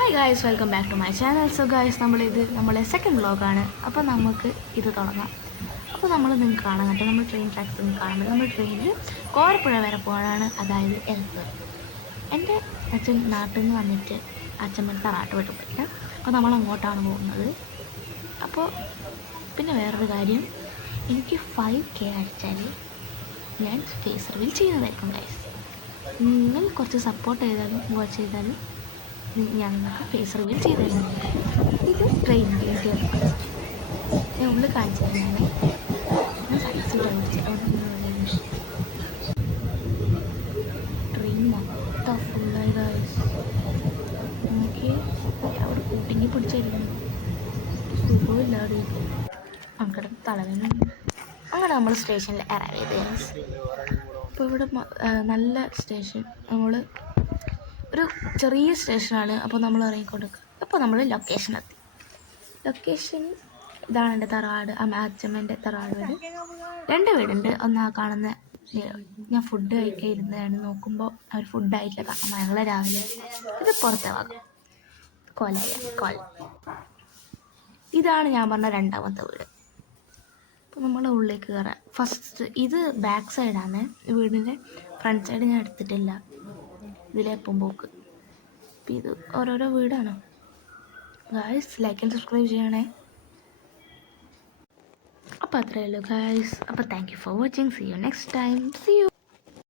Hi guys, welcome back to my channel. So guys, നമ്മളെ second വ്ളോഗാണ്. അപ്പോൾ നമുക്ക് ഇത് തുടങ്ങാം. അപ്പോൾ നിങ്ങൾക്ക് കാണാൻ പറ്റും, നമ്മൾ ട്രെയിൻ ട്രാക്സ് കാണാൻ പറ്റും. നമ്മൾ ട്രെയിനിൽ കോരപ്പുഴ വരെ പോകാനാണ്, അതായത് എൽത്ത്. എൻ്റെ അച്ഛൻ നാട്ടിൽ നിന്ന് വന്നിട്ട് അച്ഛമ്മ തറവാട്ട് വിട്ടു പോയിട്ട്, അപ്പോൾ നമ്മൾ അങ്ങോട്ടാണ് പോകുന്നത്. അപ്പോൾ പിന്നെ വേറൊരു കാര്യം, എനിക്ക് 5K അടിച്ചാൽ ഞാൻ ഫേസ് റിവീൽ ചെയ്യുന്നതായിരിക്കും ഗായ്സ്. നിങ്ങൾ കുറച്ച് സപ്പോർട്ട് ചെയ്താലും വാച്ച് ചെയ്താലും ഞങ്ങൾക്ക് ഫേസ് റിവീൽ ചെയ്ത് തരുന്നുണ്ട്. ഇത് ട്രെയിനിൽ കയറി ഞാൻ ഉള്ളിൽ കാണിച്ചു തരുന്നത്. ഞാൻ സൈസിട്ട് ട്രെയിൻ മൊത്തം ഫുള്ളായി നോക്കി അവിടെ കൂട്ടിങ്ങി പിടിച്ചായിരുന്നു. സുഖമില്ലാതെ അങ്ങനെ തലവേദന. അങ്ങനെ നമ്മൾ സ്റ്റേഷനിൽ അറൈവ് ചെയ്ത്. അപ്പോൾ ഇവിടെ നല്ല സ്റ്റേഷൻ, നമ്മൾ ഒരു ചെറിയ സ്റ്റേഷനാണ്. അപ്പോൾ നമ്മൾ ഇറങ്ങിക്കൊണ്ടിരിക്കുക. അപ്പോൾ നമ്മൾ ലൊക്കേഷൻ എത്തി. ലൊക്കേഷൻ ഇതാണ് എൻ്റെ തറവാട്, അച്ഛമ്മേൻ്റെ തറവാട് വീട്. 2 വീടുണ്ട്. ഒന്ന് ആ കാണുന്ന, ഞാൻ ഫുഡ് കഴിക്കാൻ ഇരുന്നതാണ്. നോക്കുമ്പോൾ അവർ ഫുഡായിട്ടില്ല, കാരണം ഞങ്ങൾ രാവിലെ. ഇത് പുറത്തെ ഭാഗം കോല. ഇതാണ് ഞാൻ പറഞ്ഞ 2ാമത്തെ വീട്. അപ്പോൾ നമ്മൾ ഉള്ളിലേക്ക് കയറാം. ഫസ്റ്റ് ഇത് ബാക്ക് സൈഡാണ് വീടിൻ്റെ. ഫ്രണ്ട് സൈഡ് ഞാൻ എടുത്തിട്ടില്ല, ഇതിലെപ്പം പോക്ക്. അപ്പോൾ ഇത് ഓരോരോ വീടാണ് ഗായ്സ്. ലൈക്ക് ആൻഡ് സബ്സ്ക്രൈബ് ചെയ്യണേ. അപ്പോൾ അത്രയേ ഉള്ളൂ ഗായ്സ്. അപ്പോൾ thank you for watching. See you next time. See U.